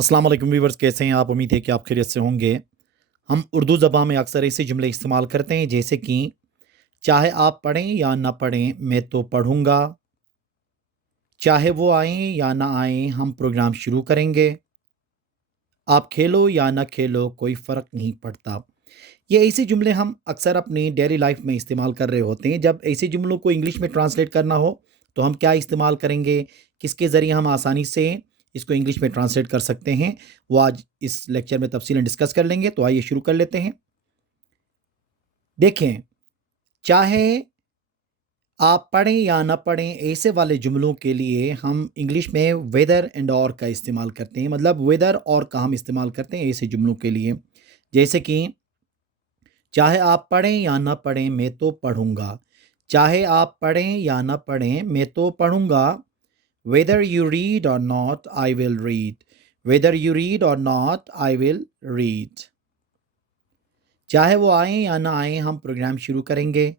अस्सलाम वालेकुम व्यूवर्स, कैसे हैं आप? उम्मीद है कि आप खैरियत से होंगे। हम उर्दू ज़बान में अक्सर ऐसे जुमले इस्तेमाल करते हैं जैसे कि चाहे आप पढ़ें या ना पढ़ें मैं तो पढ़ूंगा, चाहे वो आएं या ना आएं हम प्रोग्राम शुरू करेंगे, आप खेलो या ना खेलो कोई फ़र्क नहीं पड़ता। ये ऐसे जुमले हम अक्सर अपनी डेली लाइफ में इस्तेमाल कर रहे होते हैं। जब ऐसे जुमलों को इंग्लिश में ट्रांसलेट करना हो तो हम क्या इस्तेमाल करेंगे, किसके ज़रिए हम आसानी से इसको इंग्लिश में ट्रांसलेट कर सकते हैं, वो आज इस लेक्चर में तफसीलन डिस्कस कर लेंगे। तो आइए शुरू कर लेते हैं। देखें, चाहे आप पढ़ें या ना पढ़ें ऐसे वाले जुमलों के लिए हम इंग्लिश में वेदर एंड और का इस्तेमाल करते हैं। मतलब वेदर और का हम इस्तेमाल करते हैं ऐसे जुमलों के लिए। जैसे कि चाहे आप पढ़ें या ना पढ़ें मैं तो पढ़ूंगा, चाहे आप पढ़ें या ना पढ़ें मैं तो पढ़ूंगा। वेदर यू रीड और not I will read, whether you read और नॉट आई विल रीड। चाहे वो आए या ना आए हम प्रोग्राम शुरू करेंगे,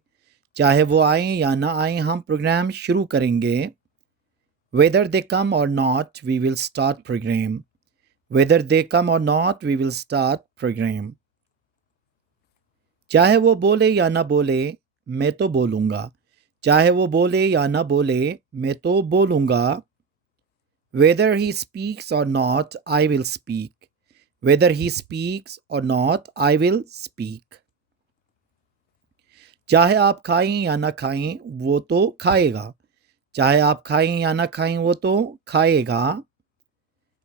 चाहे वो आए या ना आए हम प्रोग्राम शुरू करेंगे। Weather they come or not we will start programme, whether they come or not we will start programme. चाहे वो बोले या ना बोले मैं तो बोलूँगा, चाहे वो बोले या ना बोले मैं तो बोलूँगा। वेदर ही स्पीक्स और not I will speak, weather he speaks और नॉट आई विल स्पीक। चाहे आप खाएं या ना खाएं वो तो खाएगा, चाहे आप खाएं या ना खाएं वो तो खाएगा।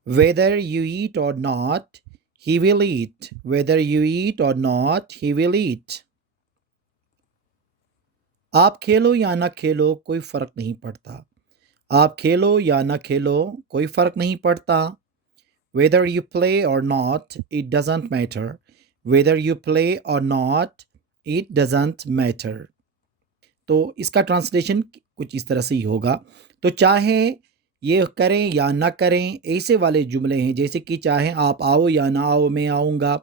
वेदर यू ईट और not he will eat, whether you eat और नॉट ही विल ईट। आप खेलो या ना खेलो कोई फ़र्क नहीं पड़ता, आप खेलो या ना खेलो कोई फ़र्क नहीं पड़ता। वेदर यू प्ले और not it doesn't matter, whether you play और नॉट इट डजेंट मैटर। तो इसका ट्रांसलेशन कुछ इस तरह से ही होगा। तो चाहे ये करें या ना करें ऐसे वाले जुमले हैं जैसे कि चाहे आप आओ या ना आओ मैं आऊँगा,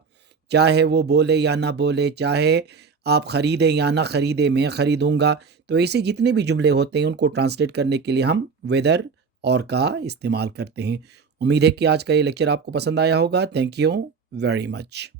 चाहे वो बोले या ना बोले, चाहे आप ख़रीदें या ना ख़रीदें मैं ख़रीदूँगा। तो ऐसे जितने भी जुमले होते हैं उनको ट्रांसलेट करने के लिए हम वेदर और का इस्तेमाल करते हैं। उम्मीद है कि आज का ये लेक्चर आपको पसंद आया होगा। Thank you very much.